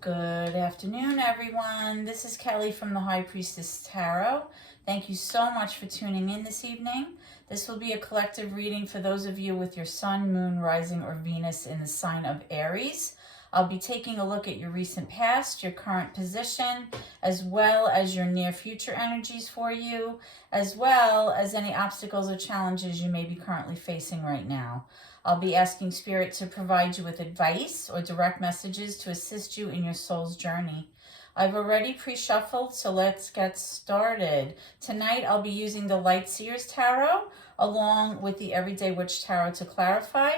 Good afternoon, everyone. This is Kelly from the High Priestess Tarot. Thank you so much for tuning in this evening. This will be a collective reading for those of you with your Sun, Moon, Rising, or Venus in the sign of Aries. I'll be taking a look at your recent past, your current position, as well as your near future energies for you, as well as any obstacles or challenges you may be currently facing right now. I'll be asking Spirit to provide you with advice or direct messages to assist you in your soul's journey. I've already pre-shuffled, so let's get started. Tonight I'll be using the Light Seers Tarot along with the Everyday Witch Tarot to clarify.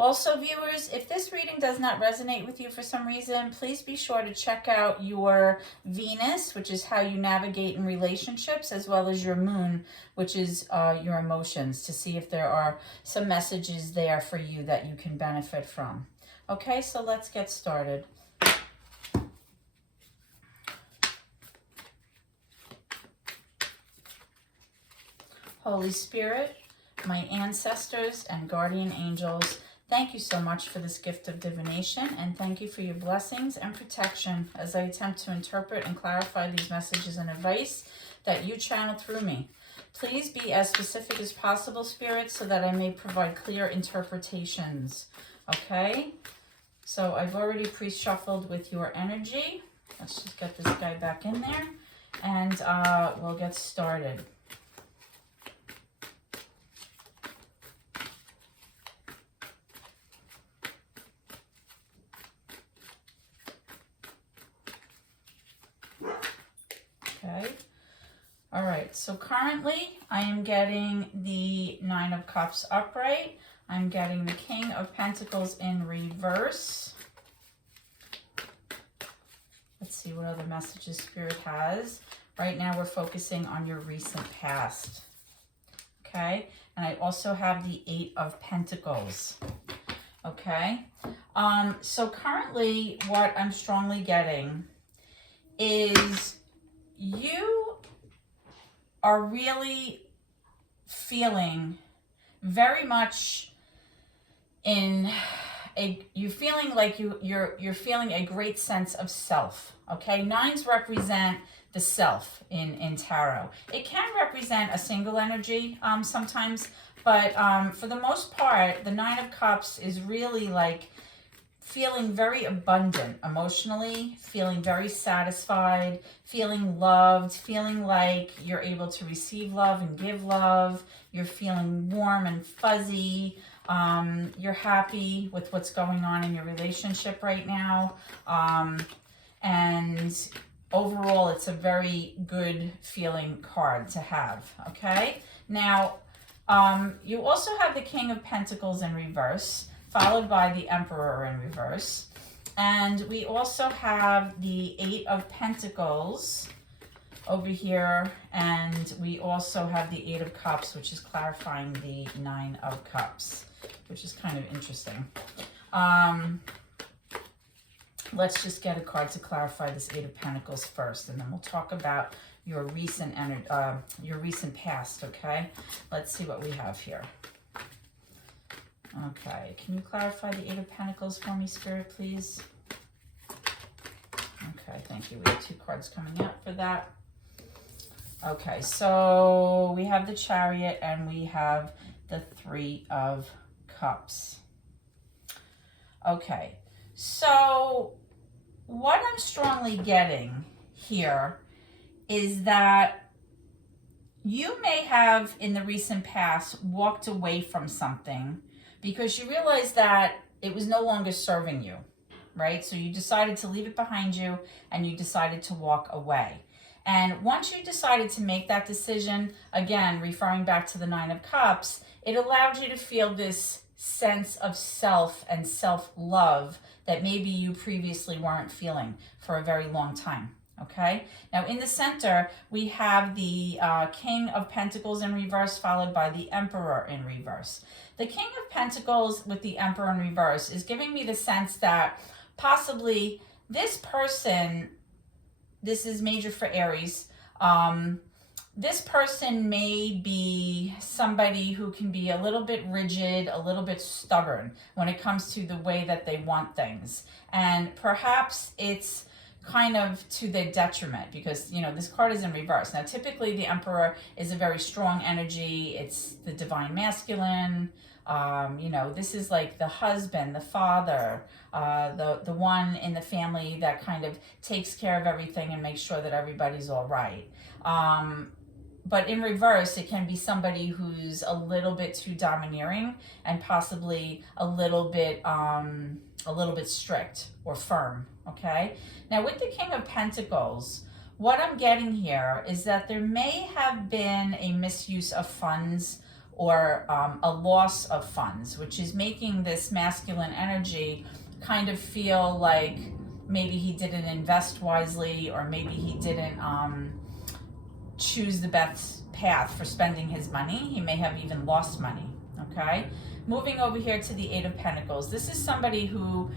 Also, viewers, if this reading does not resonate with you for some reason, please be sure to check out your Venus, which is how you navigate in relationships, as well as your Moon, which is your emotions, to see if there are some messages there for you that you can benefit from. Okay, so let's get started. Holy Spirit, my ancestors and guardian angels, thank you so much for this gift of divination, and thank you for your blessings and protection as I attempt to interpret and clarify these messages and advice that you channel through me. Please be as specific as possible, Spirit, so that I may provide clear interpretations. Okay? So I've already pre-shuffled with your energy. Let's just get this guy back in there, and we'll get started. Okay. All right. So currently I am getting the Nine of Cups upright. I'm getting the King of Pentacles in reverse. Let's see what other messages Spirit has. Right now we're focusing on your recent past. Okay. And I also have the Eight of Pentacles. Okay. So currently what I'm strongly getting is you are really feeling very much you're feeling like you're feeling a great sense of self. Okay, nines represent the self in tarot. It can represent a single energy sometimes, but for the most part, the Nine of Cups is really like feeling very abundant emotionally, feeling very satisfied, feeling loved, feeling like you're able to receive love and give love. You're feeling warm and fuzzy. You're happy with what's going on in your relationship right now. And overall, it's a very good feeling card to have, okay? Now, you also have the King of Pentacles in reverse, followed by the Emperor in reverse. And we also have the Eight of Pentacles over here, and we also have the Eight of Cups, which is clarifying the Nine of Cups, which is kind of interesting. Let's just get a card to clarify this Eight of Pentacles first, and then we'll talk about your recent past, okay? Let's see what we have here. Okay, can you clarify the Eight of Pentacles for me, Spirit, please? Okay, thank you. We have two cards coming out for that. Okay, so we have the Chariot and we have the Three of Cups. Okay, so what I'm strongly getting here is that you may have, in the recent past, walked away from something because you realized that it was no longer serving you, right? So you decided to leave it behind you and you decided to walk away. And once you decided to make that decision, again, referring back to the Nine of Cups, it allowed you to feel this sense of self and self-love that maybe you previously weren't feeling for a very long time. Okay, now in the center, we have the King of Pentacles in reverse, followed by the Emperor in reverse. The King of Pentacles with the Emperor in reverse is giving me the sense that possibly this person, this is major for Aries, this person may be somebody who can be a little bit rigid, a little bit stubborn when it comes to the way that they want things. And perhaps it's kind of to their detriment because, you know, this card is in reverse. Now, typically the Emperor is a very strong energy. It's the divine masculine. You know, this is like the husband, the father, the one in the family that kind of takes care of everything and makes sure that everybody's all right. But in reverse, it can be somebody who's a little bit too domineering and possibly a little bit strict or firm, okay? Now with the King of Pentacles, what I'm getting here is that there may have been a misuse of funds or a loss of funds, which is making this masculine energy kind of feel like maybe he didn't invest wisely, or maybe he didn't choose the best path for spending his money. He may have even lost money, okay? Moving over here to the Eight of Pentacles. This is somebody who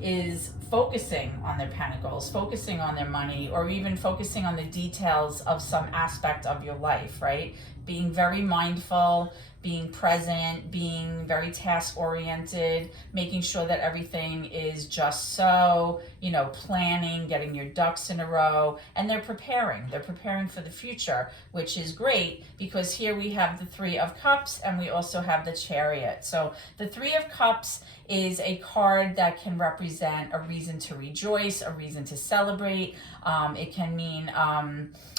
is focusing on their pentacles, focusing on their money, or even focusing on the details of some aspect of your life, right? Being very mindful, being present, being very task-oriented, making sure that everything is just so, you know, planning, getting your ducks in a row, and they're preparing for the future, which is great because here we have the Three of Cups and we also have the Chariot. So the Three of Cups is a card that can represent a reason to rejoice, a reason to celebrate. It can mean,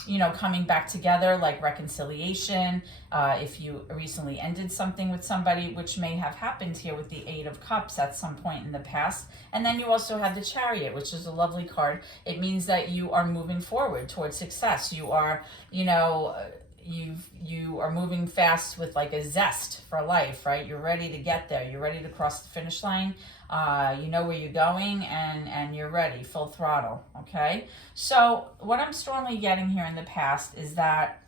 you know, coming back together, like reconciliation. If you recently ended something with somebody, which may have happened here with the Eight of Cups at some point in the past. And then you also have the Chariot, which is a lovely card. It means that you are moving forward towards success. You are, you know, you are moving fast with like a zest for life, right? You're ready to get there. You're ready to cross the finish line. You know where you're going, and you're ready, full throttle, okay? So what I'm strongly getting here in the past is that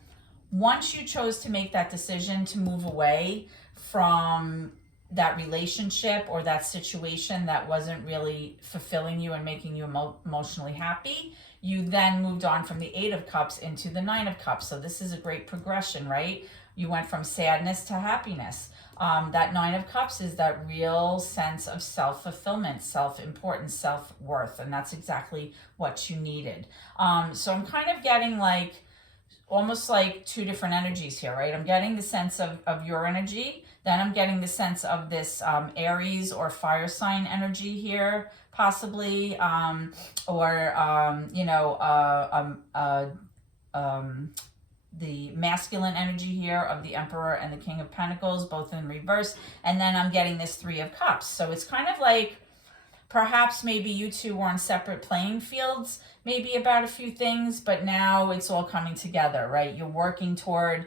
once you chose to make that decision to move away from that relationship or that situation that wasn't really fulfilling you and making you emotionally happy, you then moved on from the Eight of Cups into the Nine of Cups. So this is a great progression, right? You went from sadness to happiness. That Nine of Cups is that real sense of self-fulfillment, self-importance, self-worth, and that's exactly what you needed. So I'm kind of getting like, almost like two different energies here, right? I'm getting the sense of your energy, then I'm getting the sense of this Aries or fire sign energy here, possibly, or, you know, the masculine energy here of the Emperor and the King of Pentacles, both in reverse, and then I'm getting this Three of Cups. So it's kind of like, perhaps maybe you two were on separate playing fields, maybe about a few things, but now it's all coming together, right? You're working toward,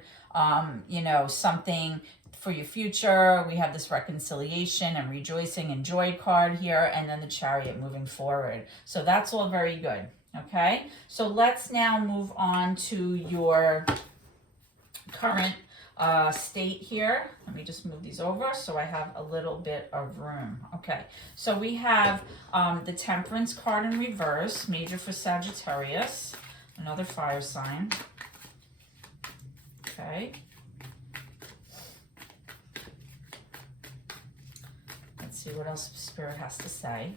you know, something for your future. We have this reconciliation and rejoicing and joy card here, and then the Chariot moving forward. So that's all very good, okay? So let's now move on to your current state here. Let me just move these over so I have a little bit of room. Okay, so we have the Temperance card in reverse, major for Sagittarius, another fire sign. Okay. Let's see what else Spirit has to say.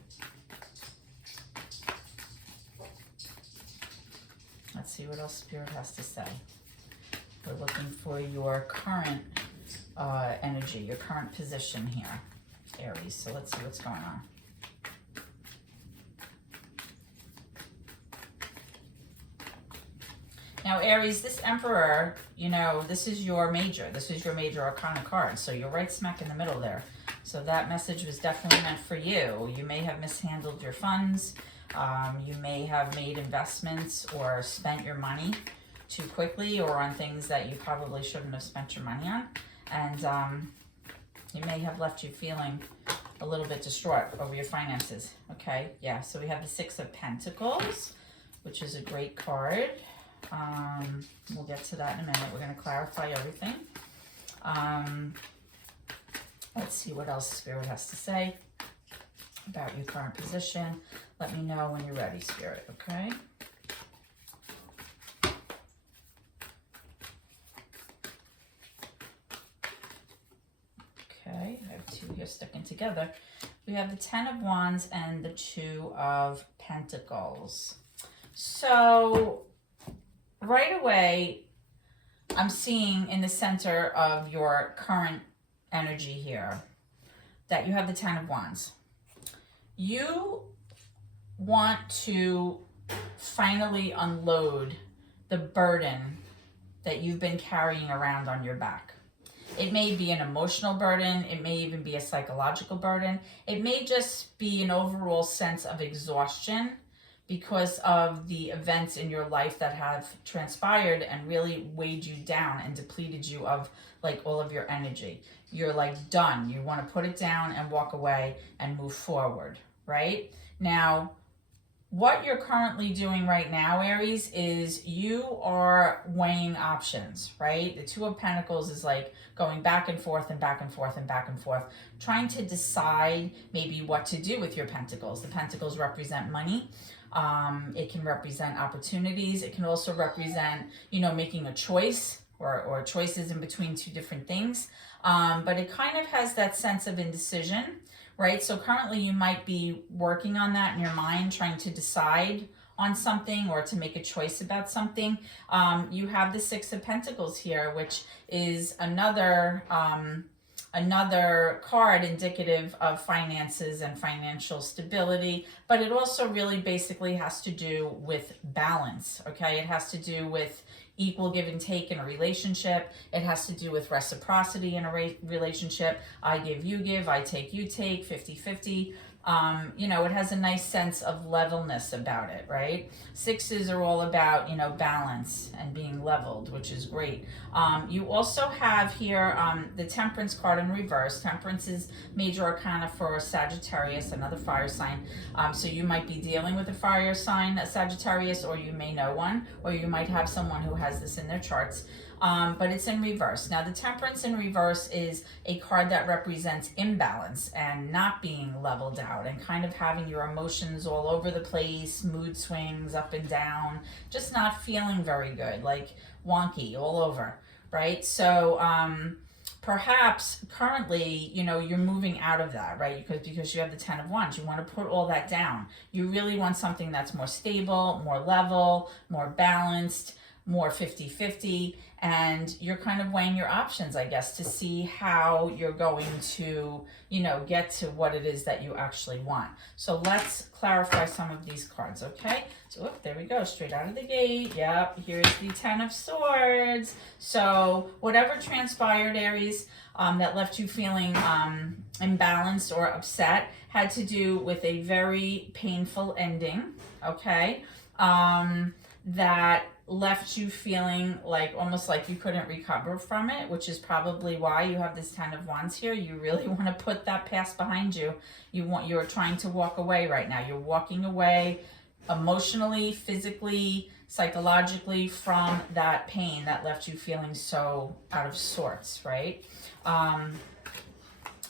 Let's see what else Spirit has to say. We're looking for your current energy, your current position here, Aries. So let's see what's going on. Now, Aries, this Emperor, you know, this is your major. This is your major arcana card. So you're right smack in the middle there. So that message was definitely meant for you. You may have mishandled your funds. You may have made investments or spent your money too quickly or on things that you probably shouldn't have spent your money on. And it may have left you feeling a little bit distraught over your finances. Okay, yeah, so we have the Six of Pentacles, which is a great card. We'll get to that in a minute. We're going to clarify everything. Let's see what else Spirit has to say about your current position. Let me know when you're ready, Spirit, okay? here sticking together. We have the 10 of Wands and the 2 of Pentacles. So right away, I'm seeing in the center of your current energy here that you have the 10 of Wands. You want to finally unload the burden that you've been carrying around on your back. It may be an emotional burden. It may even be a psychological burden. It may just be an overall sense of exhaustion because of the events in your life that have transpired and really weighed you down and depleted you of like all of your energy. You're like done. You want to put it down and walk away and move forward, right? Now, what you're currently doing right now, Aries, is you are weighing options, right? The 2 of Pentacles is like going back and forth and back and forth and back and forth, trying to decide maybe what to do with your pentacles. The pentacles represent money. It can represent opportunities. It can also represent, making a choice or choices in between 2 different things. But it kind of has that sense of indecision, right? So currently you might be working on that in your mind, trying to decide on something or to make a choice about something. You have the 6 of Pentacles here, which is another card indicative of finances and financial stability, but it also really basically has to do with balance, okay? It has to do with equal give and take in a relationship. It has to do with reciprocity in a relationship. I give, you give, I take, you take, 50-50. It has a nice sense of levelness about it, right? 6s are all about, balance and being leveled, which is great. You also have here the Temperance card in reverse. Temperance is major arcana for Sagittarius, another fire sign. So you might be dealing with a fire sign, a Sagittarius, or you may know one, or you might have someone who has this in their charts. But it's in reverse. Now, the Temperance in reverse is a card that represents imbalance and not being leveled out and kind of having your emotions all over the place, mood swings up and down, just not feeling very good, like wonky all over, right? So perhaps currently, you're moving out of that, right? Because you have the 10 of Wands. You want to put all that down. You really want something that's more stable, more level, more balanced, more 50-50, and you're kind of weighing your options, I guess, to see how you're going to, get to what it is that you actually want. So let's clarify some of these cards, okay? So there we go, straight out of the gate. Yep, here's the 10 of Swords. So whatever transpired, Aries, that left you feeling imbalanced or upset had to do with a very painful ending, okay? That left you feeling like almost like you couldn't recover from it, which is probably why you have this 10 of Wands here. You really want to put that past behind you. You're trying to walk away right now. You're walking away emotionally, physically, psychologically from that pain that left you feeling so out of sorts, right?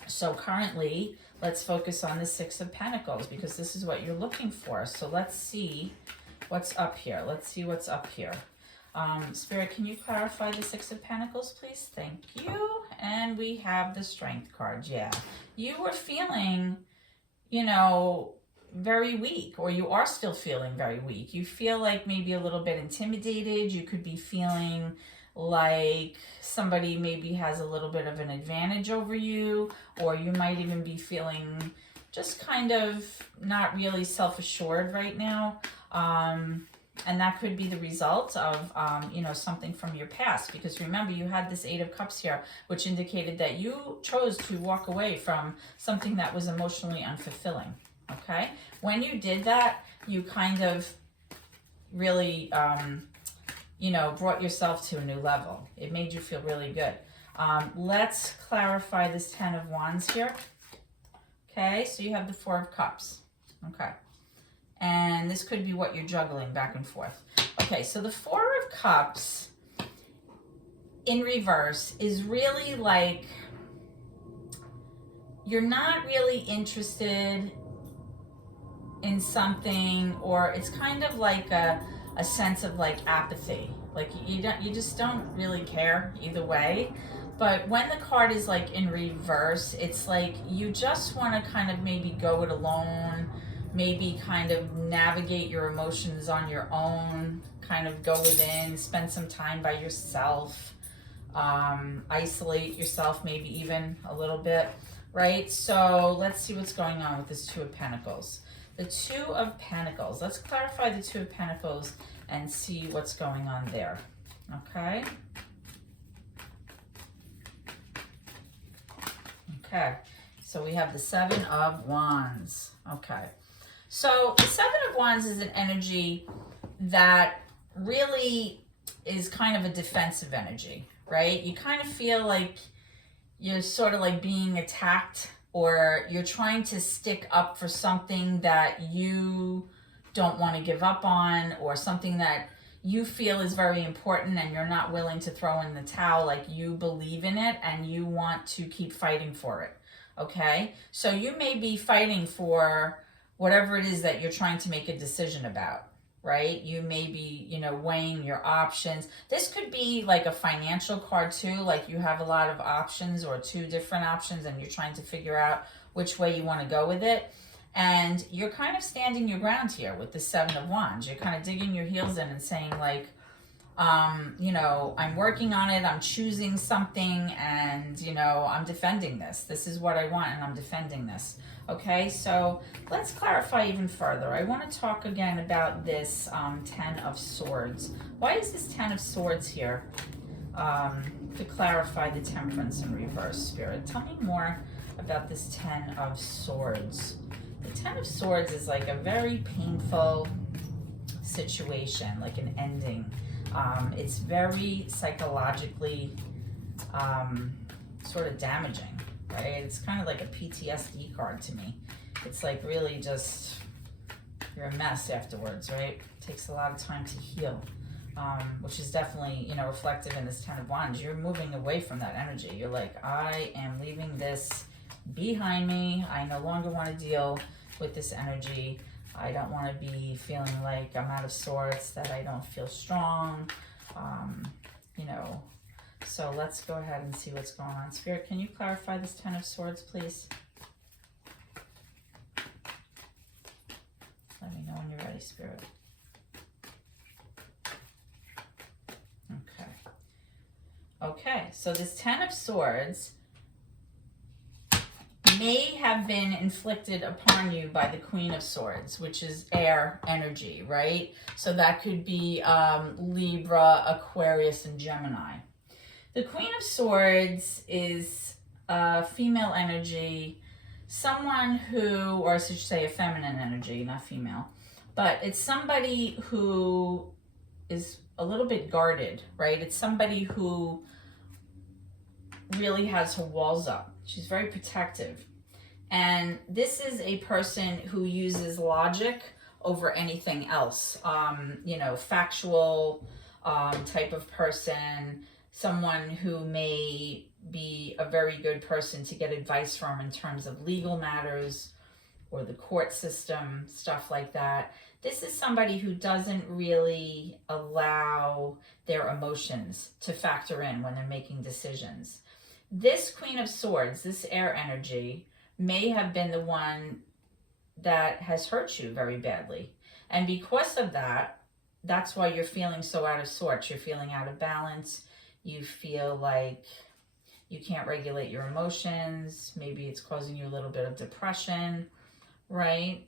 So currently, let's focus on the 6 of Pentacles because this is what you're looking for. So let's see what's up here. Let's see what's up here. Spirit, can you clarify the 6 of Pentacles, please? Thank you. And we have the Strength card. Yeah. You were feeling, very weak, or you are still feeling very weak. You feel like maybe a little bit intimidated. You could be feeling like somebody maybe has a little bit of an advantage over you, or you might even be feeling just kind of not really self-assured right now. And that could be the result of, something from your past. Because remember, you had this 8 of Cups here, which indicated that you chose to walk away from something that was emotionally unfulfilling, okay? When you did that, you kind of really, brought yourself to a new level. It made you feel really good. Let's clarify this 10 of Wands here. Okay, so you have the 4 of Cups. Okay. And this could be what you're juggling back and forth. Okay, so the 4 of Cups in reverse is really like you're not really interested in something, or it's kind of like a sense of like apathy. Like you just don't really care either way. But when the card is like in reverse, it's like you just want to kind of maybe go it alone, maybe kind of navigate your emotions on your own, kind of go within, spend some time by yourself, isolate yourself maybe even a little bit, right? So let's see what's going on with this Two of Pentacles. The Two of Pentacles. Let's clarify the Two of Pentacles and see what's going on there, okay? Okay, so we have the Seven of Wands. Okay, so the Seven of Wands is an energy that really is kind of a defensive energy, right? You kind of feel like you're sort of like being attacked, or you're trying to stick up for something that you don't want to give up on, or something that you feel is very important and you're not willing to throw in the towel. Like, you believe in it and you want to keep fighting for it, okay? So you may be fighting for whatever it is that you're trying to make a decision about, right? You may be, you know, weighing your options. This could be like a financial card too, like you have a lot of options or two different options and you're trying to figure out which way you want to go with it. And you're kind of standing your ground here with the Seven of Wands. You're kind of digging your heels in and saying like, you know, I'm working on it, I'm choosing something, and, you know, I'm defending this. This is what I want, and I'm defending this. Okay, so let's clarify even further. I want to talk again about this Ten of Swords. Why is this Ten of Swords here? To clarify the Temperance in reverse, Spirit. Tell me more about this Ten of Swords. The Ten of Swords is like a very painful situation, like an ending. It's very psychologically sort of damaging, right? It's kind of like a PTSD card to me. It's like really just, you're a mess afterwards, right? It takes a lot of time to heal, which is definitely, you know, reflective in this Ten of Wands. You're moving away from that energy. You're like, I am leaving this behind me. I no longer want to deal with this energy. I don't want to be feeling like I'm out of sorts, that I don't feel strong, you know. So let's go ahead and see what's going on. Spirit, can you clarify this Ten of Swords, please? Let me know when you're ready, Spirit. Okay. Okay, so this Ten of Swords may have been inflicted upon you by the Queen of Swords, which is air energy, right? So that could be Libra, Aquarius, and Gemini. The Queen of Swords is female energy, someone who, or I should say a feminine energy, not female, but it's somebody who is a little bit guarded, right? It's somebody who really has her walls up. She's very protective. And this is a person who uses logic over anything else. You know, factual type of person, someone who may be a very good person to get advice from in terms of legal matters or the court system, stuff like that. This is somebody who doesn't really allow their emotions to factor in when they're making decisions. This Queen of Swords, this air energy, may have been the one that has hurt you very badly. And because of that, that's why you're feeling so out of sorts. You're feeling out of balance. You feel like you can't regulate your emotions. Maybe it's causing you a little bit of depression, right?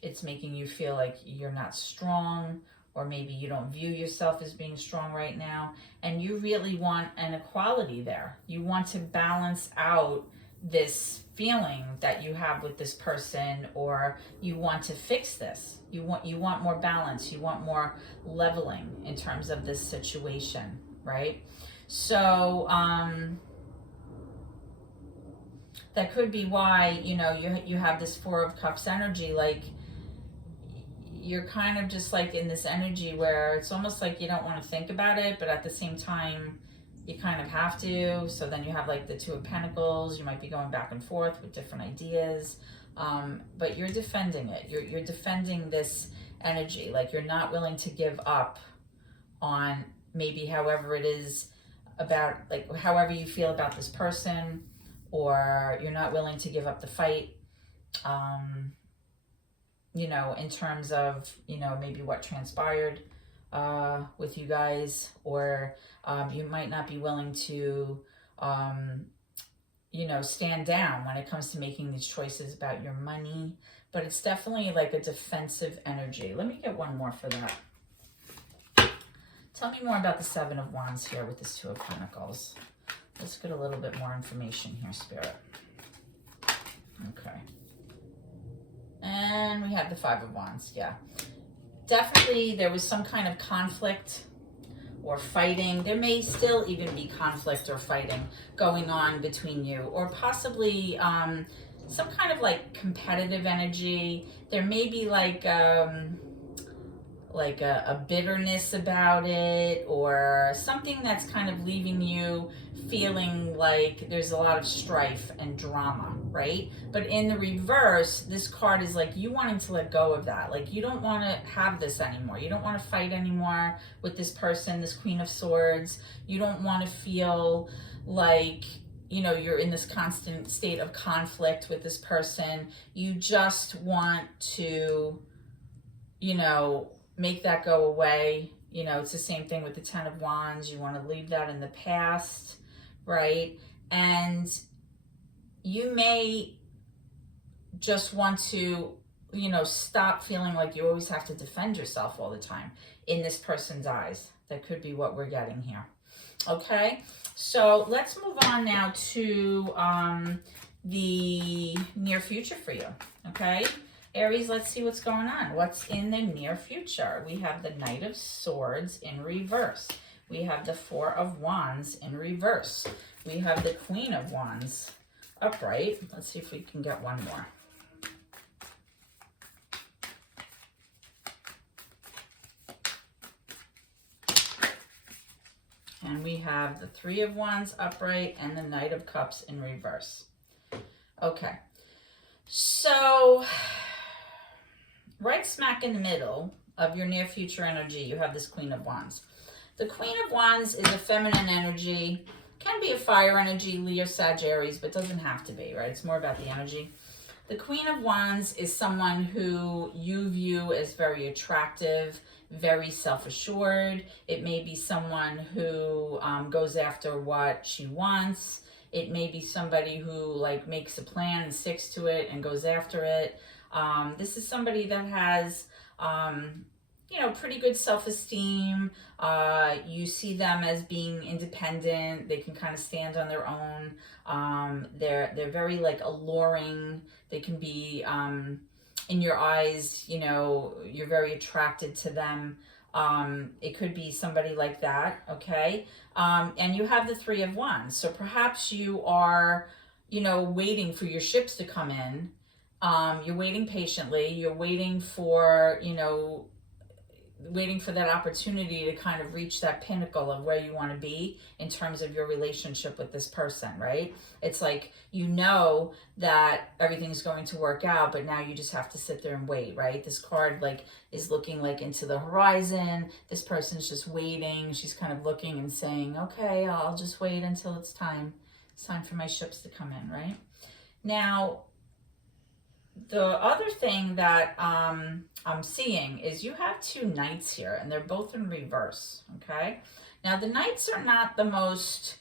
It's making you feel like you're not strong, or maybe you don't view yourself as being strong right now, and you really want an equality there. You want to balance out this feeling that you have with this person, or you want to fix this. You want more balance. You want more leveling in terms of this situation, right? So that could be why, you know, you have this Four of Cups energy. Like, you're kind of just like in this energy where it's almost like you don't want to think about it, but at the same time, you kind of have to. So then you have like the Two of Pentacles. You might be going back and forth with different ideas, but you're defending it. You're defending this energy. Like, you're not willing to give up on maybe however it is about, like, however you feel about this person, or you're not willing to give up the fight, you know, in terms of, you know, maybe what transpired with you guys, or you might not be willing to, you know, stand down when it comes to making these choices about your money. But it's definitely like a defensive energy. Let me get one more for that. Tell me more about the Seven of Wands here with this Two of Pentacles. Let's get a little bit more information here, Spirit. Okay. And we have the Five of Wands, yeah. Definitely there was some kind of conflict or fighting. There may still even be conflict or fighting going on between you, or possibly some kind of like competitive energy. There may be like a bitterness about it, or something that's kind of leaving you feeling like there's a lot of strife and drama, right? But in the reverse, this card is like you wanting to let go of that. Like you don't want to have this anymore. You don't want to fight anymore with this person, this Queen of Swords. You don't want to feel like, you know, you're in this constant state of conflict with this person. You just want to, you know, make that go away. You know, it's the same thing with the Ten of Wands. You want to leave that in the past, right? And you may just want to, you know, stop feeling like you always have to defend yourself all the time in this person's eyes. That could be what we're getting here. Okay, so let's move on now to the near future for you. Okay, Aries, let's see what's going on. What's in the near future? We have the Knight of Swords in reverse. We have the Four of Wands in reverse. We have the Queen of Wands upright. Let's see if we can get one more. And we have the Three of Wands upright and the Knight of Cups in reverse. Okay, so right smack in the middle of your near future energy, you have this Queen of Wands. The Queen of Wands is a feminine energy, can be a fire energy, Leo, Sag, Aries, but doesn't have to be, right? It's more about the energy. The Queen of Wands is someone who you view as very attractive, very self-assured. It may be someone who goes after what she wants. It may be somebody who like makes a plan and sticks to it and goes after it. This is somebody that has, you know, pretty good self-esteem. You see them as being independent. They can kind of stand on their own. They're very like alluring. They can be in your eyes, you know, you're very attracted to them. It could be somebody like that, okay? And you have the Three of Wands. So perhaps you are, you know, waiting for your ships to come in. You're waiting patiently. You're waiting for, you know, waiting for that opportunity to kind of reach that pinnacle of where you want to be in terms of your relationship with this person, right? It's like, you know that everything's going to work out, but now you just have to sit there and wait, right? This card like is looking like into the horizon. This person's just waiting. She's kind of looking and saying, okay, I'll just wait until it's time. It's time for my ships to come in, right? Now, the other thing that I'm seeing is you have two Knights here, and they're both in reverse, okay? Now, the Knights are not the most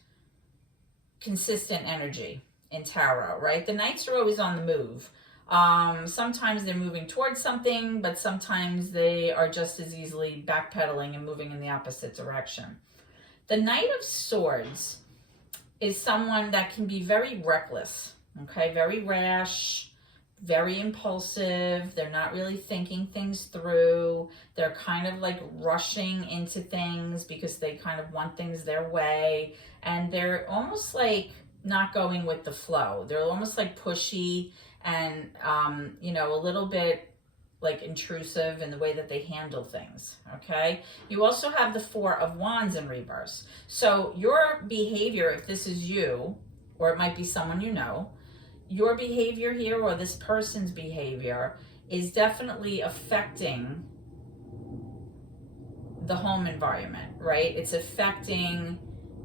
consistent energy in tarot, right? The Knights are always on the move. Sometimes they're moving towards something, but sometimes they are just as easily backpedaling and moving in the opposite direction. The Knight of Swords is someone that can be very reckless, okay? Very rash, very impulsive. They're not really thinking things through. They're kind of like rushing into things because they kind of want things their way. And they're almost like not going with the flow. They're almost like pushy and, you know, a little bit like intrusive in the way that they handle things, okay? You also have the Four of Wands in reverse. So your behavior, if this is you, or it might be someone you know, your behavior here or this person's behavior is definitely affecting the home environment, right? It's affecting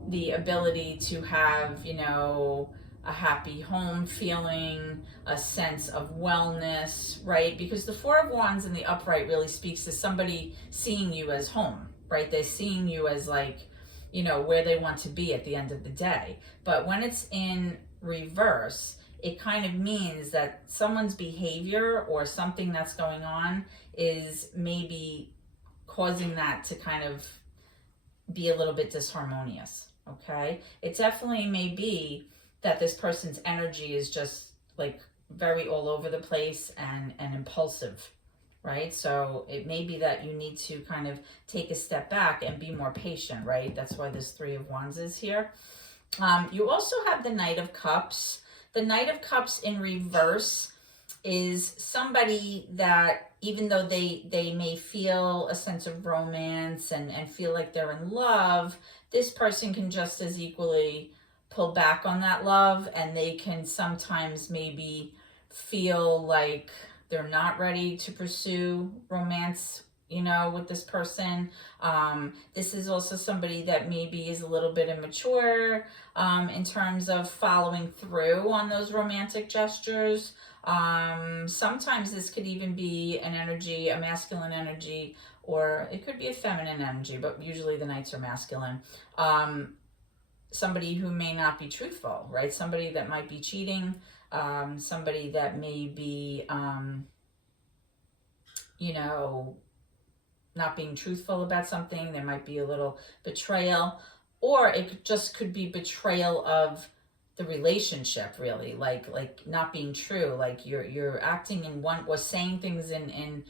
the ability to have, you know, a happy home feeling, a sense of wellness, right? Because the Four of Wands in the upright really speaks to somebody seeing you as home, right? They're seeing you as like, you know, where they want to be at the end of the day. But when it's in reverse, it kind of means that someone's behavior or something that's going on is maybe causing that to kind of be a little bit disharmonious. Okay, it definitely may be that this person's energy is just like very all over the place and impulsive, right? So it may be that you need to kind of take a step back and be more patient, right? That's why this Three of Wands is here. You also have the Knight of Cups. The Knight of Cups in reverse is somebody that, even though they may feel a sense of romance and feel like they're in love, this person can just as equally pull back on that love, and they can sometimes maybe feel like they're not ready to pursue romance, you know, with this person. This is also somebody that maybe is a little bit immature in terms of following through on those romantic gestures. Sometimes this could even be an energy, a masculine energy, or it could be a feminine energy, but usually the Knights are masculine. Somebody who may not be truthful, right? Somebody that might be cheating, somebody that may be, you know, not being truthful about something. There might be a little betrayal, or it just could be betrayal of the relationship, really, like not being true, like you're acting in one, or saying things in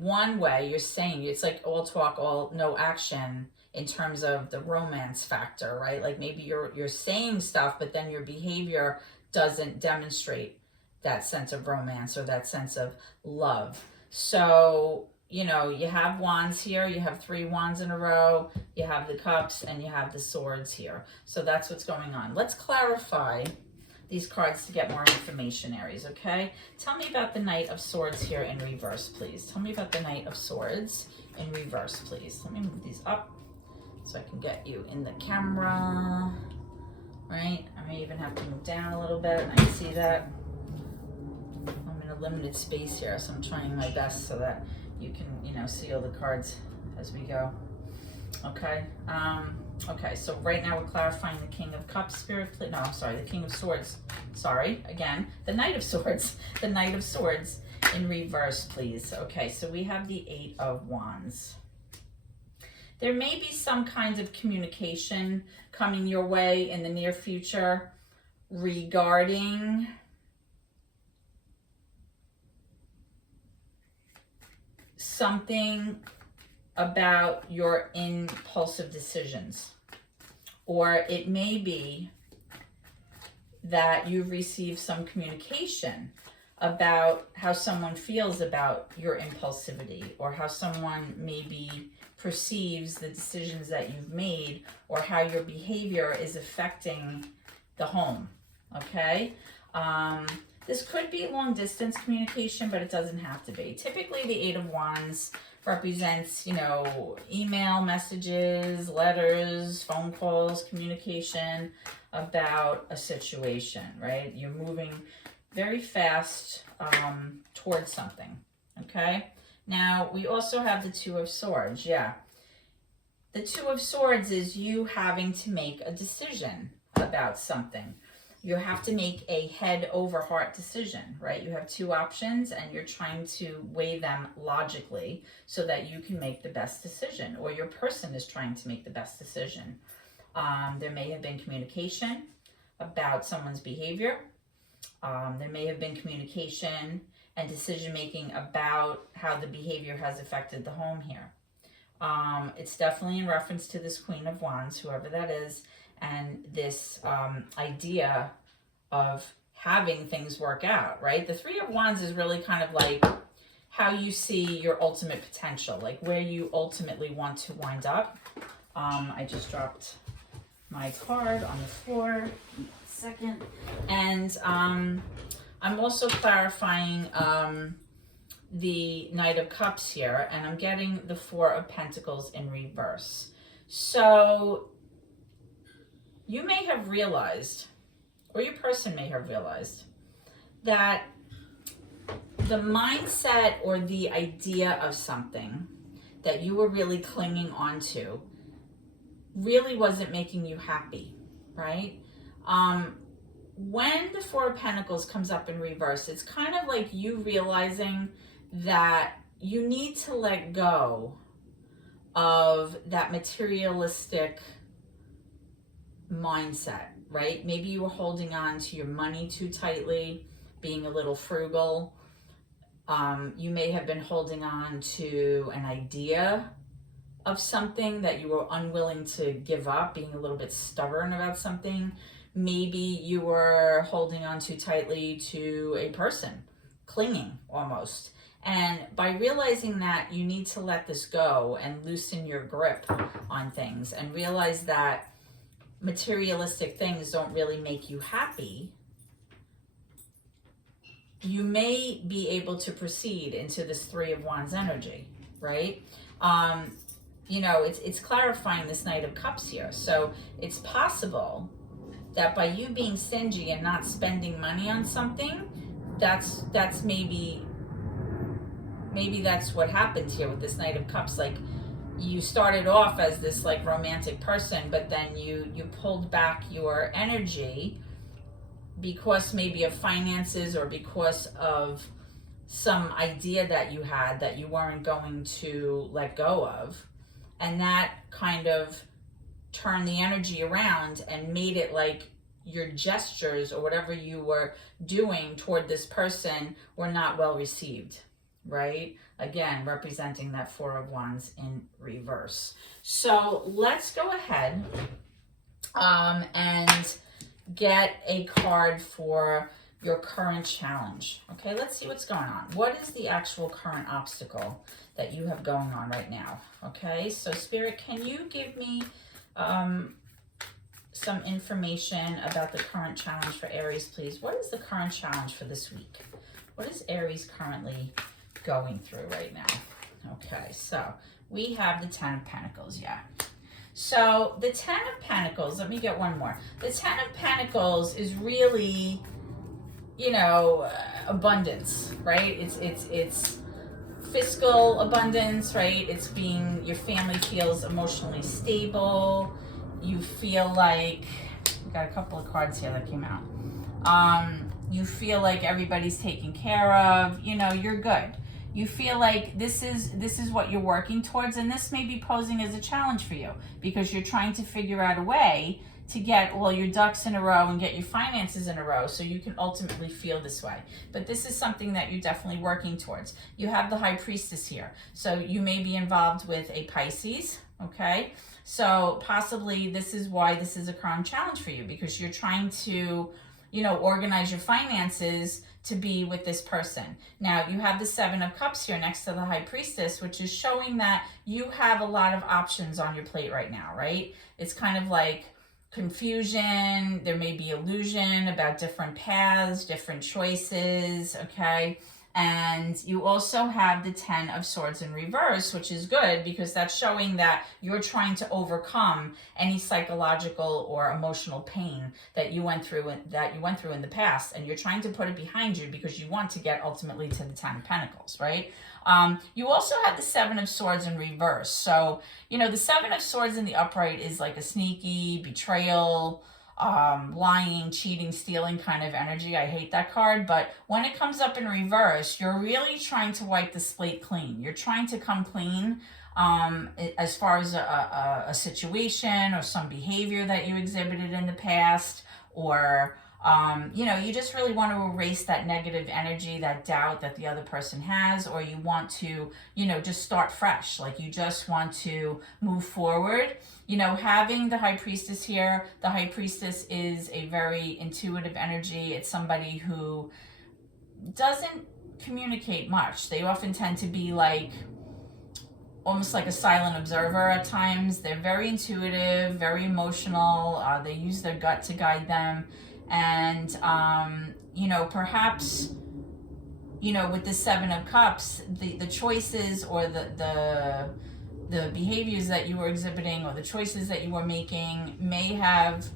one way. You're saying, it's like all talk, all no action in terms of the romance factor, right? Like maybe you're saying stuff, but then your behavior doesn't demonstrate that sense of romance or that sense of love. So, you know, you have wands here, you have 3 wands in a row, you have the cups, and you have the swords here. So that's what's going on. Let's clarify these cards to get more information, Aries, okay? Tell me about the Knight of Swords here in reverse, please. Tell me about the Knight of Swords in reverse, please. Let me move these up so I can get you in the camera, right? I may even have to move down a little bit. I can see that. I'm in a limited space here, so I'm trying my best so that you can, you know, see all the cards as we go. Okay. Okay, so right now we're clarifying the King of Cups, Spirit. No, I'm sorry, the King of Swords. Sorry, again, the Knight of Swords. The Knight of Swords in reverse, please. Okay, so we have the 8 of Wands. There may be some kinds of communication coming your way in the near future regarding something about your impulsive decisions. Or it may be that you've received some communication about how someone feels about your impulsivity, or how someone maybe perceives the decisions that you've made, or how your behavior is affecting the home, okay? This could be long distance communication, but it doesn't have to be. Typically, the 8 of Wands represents, you know, email, messages, letters, phone calls, communication about a situation, right? You're moving very fast towards something, okay? Now, we also have the 2 of Swords, yeah. The 2 of Swords is you having to make a decision about something. You have to make a head over heart decision, right? You have 2 options and you're trying to weigh them logically so that you can make the best decision, or your person is trying to make the best decision. There may have been communication about someone's behavior. There may have been communication and decision making about how the behavior has affected the home here. It's definitely in reference to this Queen of Wands, whoever that is, and this idea of having things work out, right? The 3 of Wands is really kind of like how you see your ultimate potential, like where you ultimately want to wind up. I just dropped my card on the floor. Second. And I'm also clarifying the Knight of Cups here, and I'm getting the 4 of Pentacles in reverse. So you may have realized, or your person may have realized, that the mindset or the idea of something that you were really clinging onto really wasn't making you happy, right? When the Four of Pentacles comes up in reverse, it's kind of like you realizing that you need to let go of that materialistic mindset, right? Maybe you were holding on to your money too tightly, being a little frugal. You may have been holding on to an idea of something that you were unwilling to give up, being a little bit stubborn about something. Maybe you were holding on too tightly to a person, clinging almost. And by realizing that you need to let this go and loosen your grip on things and realize that materialistic things don't really make you happy, you may be able to proceed into this Three of Wands energy, right? You know, it's clarifying this Knight of Cups here. So it's possible that by you being stingy and not spending money on something, that's maybe that's what happened here with this Knight of Cups. Like, you started off as this like romantic person, but then you pulled back your energy because maybe of finances or because of some idea that you had that you weren't going to let go of. And that kind of turned the energy around and made it like your gestures or whatever you were doing toward this person were not well received, right? Again, representing that Four of Wands in reverse. So let's go ahead and get a card for your current challenge. Okay, let's see what's going on. What is the actual current obstacle that you have going on right now? Okay, so Spirit, can you give me some information about the current challenge for Aries, please? What is the current challenge for this week? What is Aries currently going through right now? Okay, so we have the Ten of Pentacles, yeah. So the Ten of Pentacles, let me get one more. The Ten of Pentacles is really, you know, abundance, right? It's fiscal abundance, right? It's being, your family feels emotionally stable. You feel like, we got a couple of cards here that came out. You feel like everybody's taken care of, you know, you're good. You feel like this is what you're working towards, and this may be posing as a challenge for you because you're trying to figure out a way to get all your ducks in a row and get your finances in a row so you can ultimately feel this way. But this is something that you're definitely working towards. You have the High Priestess here. So you may be involved with a Pisces, okay? So possibly this is why this is a current challenge for you, because you're trying to, you know, organize your finances to be with this person. Now, you have the Seven of Cups here next to the High Priestess, which is showing that you have a lot of options on your plate right now, right? It's kind of like confusion. There may be illusion about different paths, different choices, okay? And you also have the Ten of Swords in reverse, which is good because that's showing that you're trying to overcome any psychological or emotional pain that you went through in the past, and you're trying to put it behind you because you want to get ultimately to the Ten of Pentacles, right? You also have the Seven of Swords in reverse. So, you know, the Seven of Swords in the upright is like a sneaky betrayal, lying, cheating, stealing kind of energy. I hate that card. But when it comes up in reverse, you're really trying to wipe the slate clean. You're trying to come clean as far as a situation or some behavior that you exhibited in the past, or you know, you just really want to erase that negative energy, that doubt that the other person has, or you want to, you know, just start fresh. Like, you just want to move forward. You know, having the High Priestess here, the High Priestess is a very intuitive energy. It's somebody who doesn't communicate much. They often tend to be like, almost like a silent observer at times. They're very intuitive, very emotional. They use their gut to guide them. And, you know, perhaps, you know, with the Seven of Cups, the choices or the behaviors that you were exhibiting or the choices that you were making may have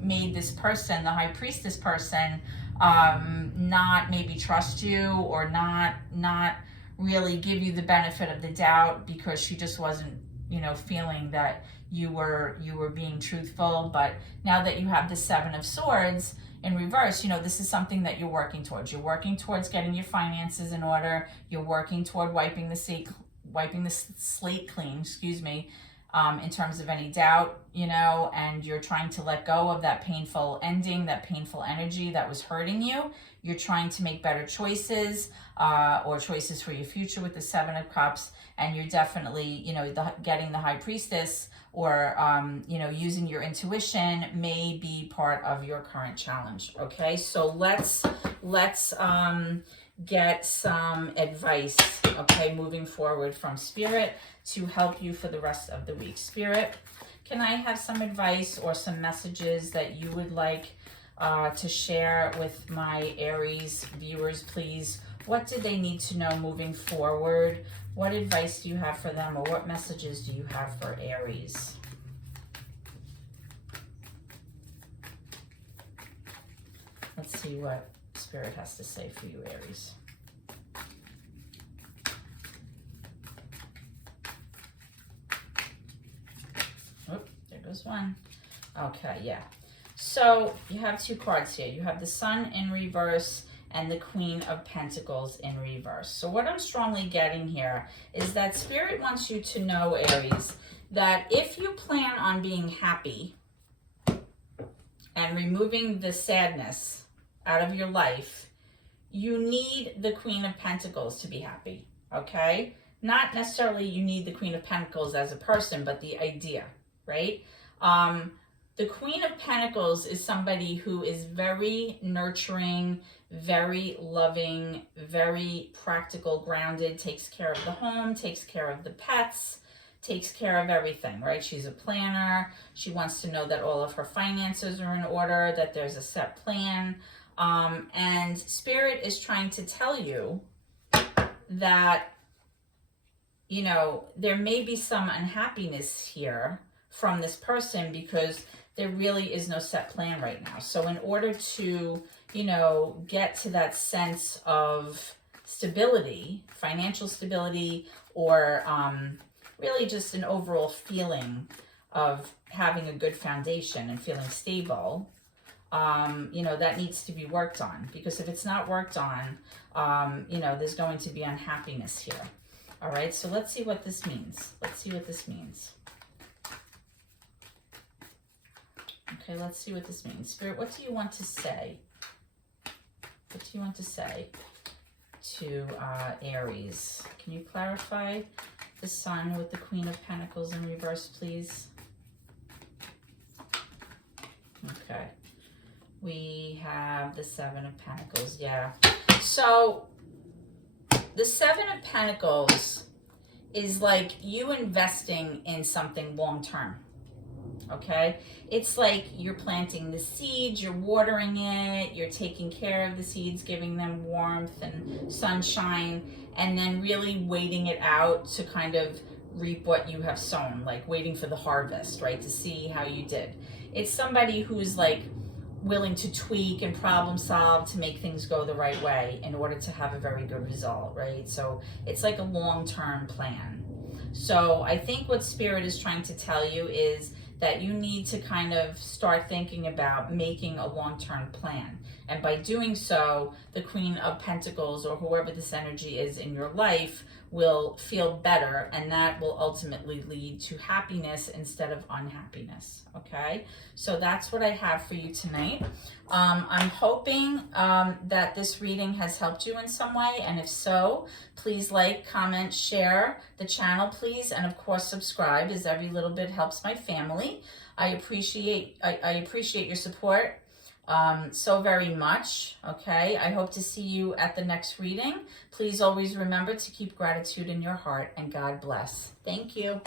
made this person, the high priestess person, not maybe trust you, or not really give you the benefit of the doubt, because she just wasn't, you know, feeling that you were being truthful. But now that you have the Seven of Swords in reverse, you know, this is something that you're working towards. You're working towards getting your finances in order. You're working toward wiping the slate clean, excuse me, in terms of any doubt, you know, and you're trying to let go of that painful ending, that painful energy that was hurting you. You're trying to make better choices, or choices for your future with the Seven of Cups. And you're definitely, you know, getting the High Priestess, or, you know, using your intuition may be part of your current challenge. Okay, so let's get some advice, okay, moving forward from Spirit to help you for the rest of the week. Spirit, can I have some advice or some messages that you would like to share with my Aries viewers, please? What do they need to know moving forward? What advice do you have for them, or what messages do you have for Aries? Let's see what Spirit has to say for you, Aries. Oh, there goes one. Okay, yeah. So you have two cards here. You have the Sun in reverse and the Queen of Pentacles in reverse. So what I'm strongly getting here is that Spirit wants you to know, Aries, that if you plan on being happy and removing the sadness out of your life, you need the Queen of Pentacles to be happy, okay? Not necessarily you need the Queen of Pentacles as a person, but the idea, right? The Queen of Pentacles is somebody who is very nurturing, very loving, very practical, grounded, takes care of the home, takes care of the pets, takes care of everything, right? She's a planner. She wants to know that all of her finances are in order, that there's a set plan. And Spirit is trying to tell you that, you know, there may be some unhappiness here from this person, because there really is no set plan right now. So in order to, you know, get to that sense of stability, financial stability, or really just an overall feeling of having a good foundation and feeling stable, you know, that needs to be worked on. Because if it's not worked on, you know, there's going to be unhappiness here. All right, so let's see what this means. Let's see what this means. Okay, let's see what this means. Spirit, what do you want to say? What do you want to say to Aries? Can you clarify the Sun with the Queen of Pentacles in reverse, please? Okay. We have the Seven of Pentacles, yeah. So the Seven of Pentacles is like you investing in something long-term. Okay, it's like you're planting the seeds, you're watering it, you're taking care of the seeds, giving them warmth and sunshine, and then really waiting it out to kind of reap what you have sown, like waiting for the harvest, right, to see how you did. It's somebody who's like willing to tweak and problem solve to make things go the right way in order to have a very good result, right? So it's like a long-term plan. So I think what Spirit is trying to tell you is that you need to kind of start thinking about making a long-term plan. And by doing so, the Queen of Pentacles, or whoever this energy is in your life, will feel better, and that will ultimately lead to happiness instead of unhappiness. Okay, so that's what I have for you tonight. I'm hoping that this reading has helped you in some way, and if so, please like, comment, share the channel, please, and of course subscribe, as every little bit helps my family. I appreciate your support so very much. Okay, I hope to see you at the next reading. Please always remember to keep gratitude in your heart, and God bless. Thank you.